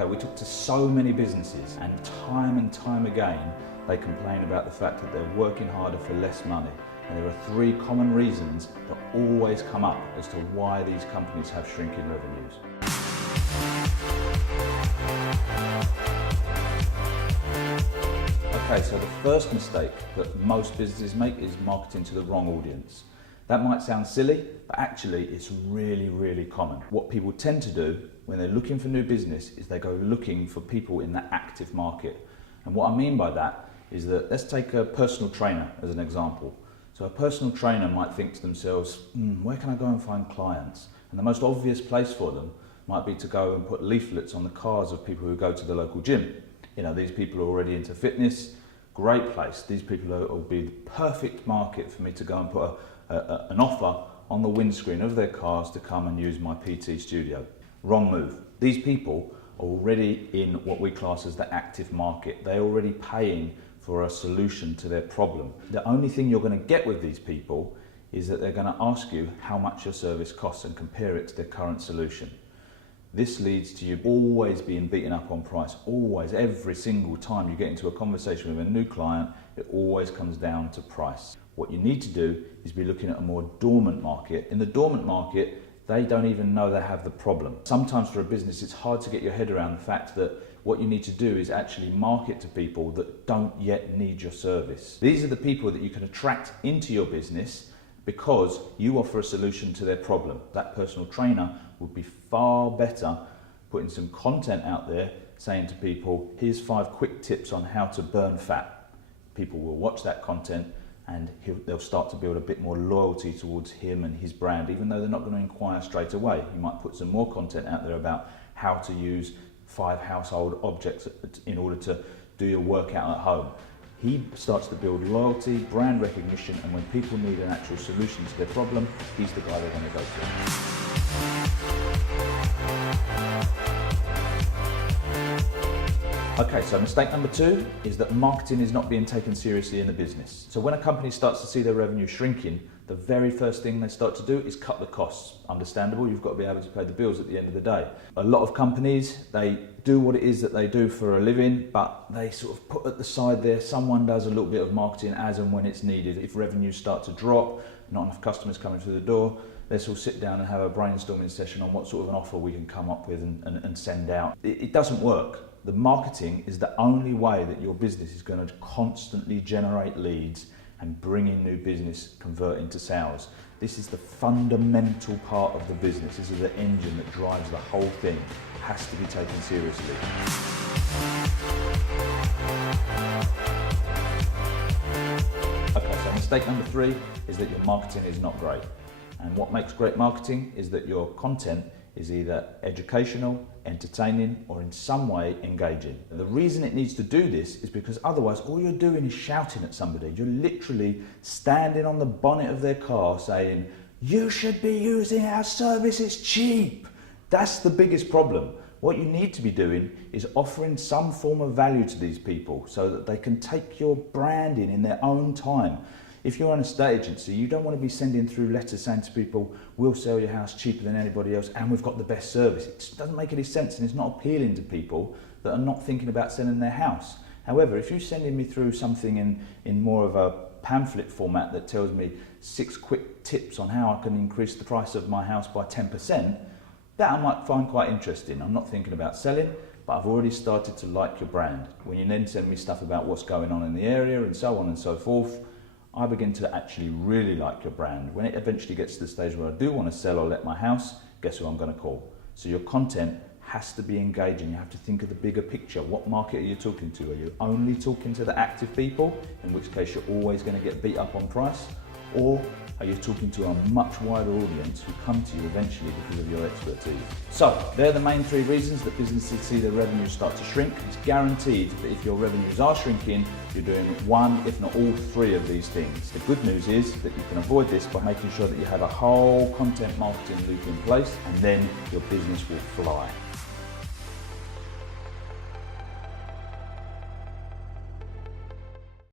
Okay, we talk to so many businesses and time again, they complain about the fact that they're working harder for less money. And there are three common reasons that always come up as to why these companies have shrinking revenues. Okay, so the first mistake that most businesses make is marketing to the wrong audience. That might sound silly, but actually it's really common. What people tend to do when they're looking for new business is they go looking for people in the active market. And what I mean by that is that, let's take a personal trainer as an example. So a personal trainer might think to themselves, where can I go and find clients? And the most obvious place for them might be to go and put leaflets on the cars of people who go to the local gym. You know, these people are already into fitness, great place. These people will be the perfect market for me to go and put an offer on the windscreen of their cars to come and use my PT studio. Wrong move. These people are already in what we class as the active market. They're already paying for a solution to their problem. The only thing you're going to get with these people is that they're going to ask you how much your service costs and compare it to their current solution. This leads to you always being beaten up on price. Always, every single time you get into a conversation with a new client, it always comes down to price. What you need to do is be looking at a more dormant market. In the dormant market, they don't even know they have the problem. Sometimes for a business, it's hard to get your head around the fact that what you need to do is actually market to people that don't yet need your service. These are the people that you can attract into your business because you offer a solution to their problem. That personal trainer would be far better putting some content out there saying to people, here's 5 quick tips on how to burn fat. People will watch that content and they'll start to build a bit more loyalty towards him and his brand, even though they're not going to inquire straight away. You might put some more content out there about how to use 5 household objects in order to do your workout at home. He starts to build loyalty, brand recognition, and when people need an actual solution to their problem, he's the guy they're going to go to. Okay, so mistake number 2 is that marketing is not being taken seriously in the business. So when a company starts to see their revenue shrinking, the very first thing they start to do is cut the costs. Understandable, you've got to be able to pay the bills at the end of the day. A lot of companies, they do what it is that they do for a living, but they sort of put at the side there, someone does a little bit of marketing as and when it's needed. If revenues start to drop, not enough customers coming through the door, let's all sit down and have a brainstorming session on what sort of an offer we can come up with and send out. It doesn't work. The marketing is the only way that your business is going to constantly generate leads and bring in new business, convert into sales. This is the fundamental part of the business. This is the engine that drives the whole thing. It has to be taken seriously. Okay, so mistake number 3 is that your marketing is not great. And what makes great marketing is that your content is either educational, entertaining, or in some way engaging. The reason it needs to do this is because otherwise all you're doing is shouting at somebody. You're literally standing on the bonnet of their car saying, you should be using our service, it's cheap. That's the biggest problem. What you need to be doing is offering some form of value to these people so that they can take your branding in their own time. If you're an estate agency, you don't want to be sending through letters saying to people, we'll sell your house cheaper than anybody else and we've got the best service. It just doesn't make any sense and it's not appealing to people that are not thinking about selling their house. However, if you're sending me through something in more of a pamphlet format that tells me 6 quick tips on how I can increase the price of my house by 10%, that I might find quite interesting. I'm not thinking about selling, but I've already started to like your brand. When you then send me stuff about what's going on in the area and so on and so forth, I begin to actually really like your brand. When it eventually gets to the stage where I do want to sell or let my house, guess who I'm going to call? So your content has to be engaging. You have to think of the bigger picture. What market are you talking to? Are you only talking to the active people, in which case you're always going to get beat up on price? Or are you talking to a much wider audience who come to you eventually because of your expertise? So they're the main 3 reasons that businesses see their revenues start to shrink. It's guaranteed that if your revenues are shrinking, you're doing 1, if not all 3 of these things. The good news is that you can avoid this by making sure that you have a whole content marketing loop in place, and then your business will fly.